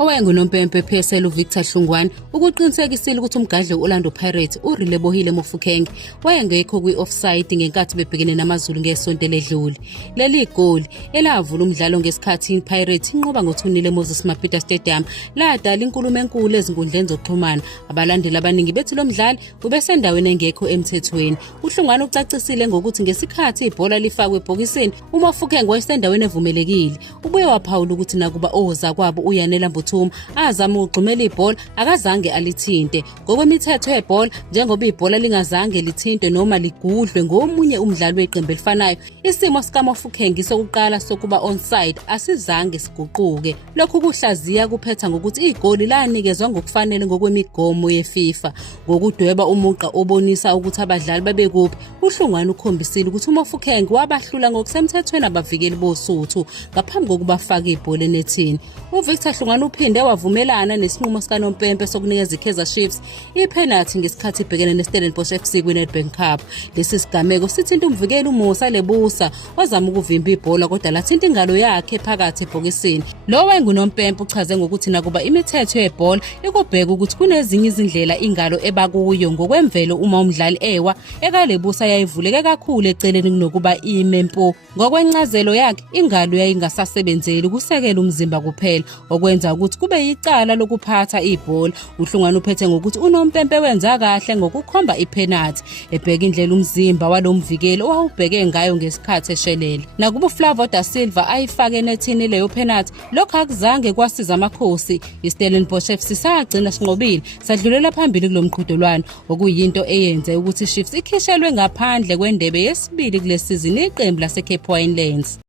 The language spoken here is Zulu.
Owayengunompempe PSL uVictor Hlungwane ukuqinisekisile ukuthi umgadli we-Orlando Pirates uRelebohile Mofokeng wayengekho kwi-offside ngenkathi bebhekene namaZulu ngesonto ledlule. Leli goli elavula umdlalo ngesikhathi iPirates inqoba ngo-2-0 eMoses Mabhida Stadium ladala inkulumo enkulu ezinkundleni zokuxhumana. Abalandeli abaningi bethi lo mdlali ubesendaweni engekho emthethweni. uHlungwane ucacisile ngokuthi ngesikhathi ibhola lifakwe ebhokisini uMofokeng wayesendaweni evumelekile. Ubuye waphawula ukuthi nakuba oza kwabo uYanela Mbuthuma azama ukugxumela ibhola akazange alithinte. Ngokwemithetho yebhola, njengoba ibhola lingazange lithintwe noma ligudlwe ngomunye umdlali weqembu elifanayo, isimo sikaMofokeng sokuqala sokuba onside asizange siguquke. Lokhu kuhlaziya kuphetha ngokuthi igoli lanikezwa ngokufanele ngokwemigomo yeFIFA. Ngokudweba umuqa obonisa ukuthi abadlali babekuphi, uHlungwane ukhombisile ukuthi uMofokeng wabahlula ngokusemthethweni abavikeli bosuthu ngaphambi kokuba afake ibhola enethini. uVictor Hlungwane uphinde wavumelana nesinqumo sikaNompempe sokunikeza iKaizer Chiefs ipenalty ngesikhathi ibhekene neStellenbosch FC kwiNedbank Cup. Lesi sigameko sithinta umvikeli uMusa Lebusa wazama ukuvimba ibhola kodwa lathinta ingalo yakhe phakathi ebhokisini. Lo wayengunompempe uchaze ngokuthi nakuba imithetho yebhola ikubheka ukuthi kunezinye izindlela ingalo ebakuyo ngokwemvelo uma umdlali ewa ekaLebusa yayivuleke kakhulu eceleni kunokuba imempo. Ngokwencazelo yakhe ingalo yayingasasebenzeli ukusekela umzimba kuphela okwenza ukuthi kube yicala lokuphatha ibhola. uHlungwane uphethe ngokuthi uNompempe wenza kahle ngokukhomba ipenalty ebheka indlela umzimba walomvikeli owawubheke ngayo ngesikhathi eshelele. Nakuba uFlavo da Silva ayifake enethini leyo penalty, lokho akuzange kwasiza amakhosi. iStellenbosch FC sagcina sinqobile sadlulela phambili kulomqhudelwano, okuyinto eyenze ukuthi iChiefs ikhishelwe ngaphandle kwendebe yesibili kulesizini iqembu laseCape Winelands.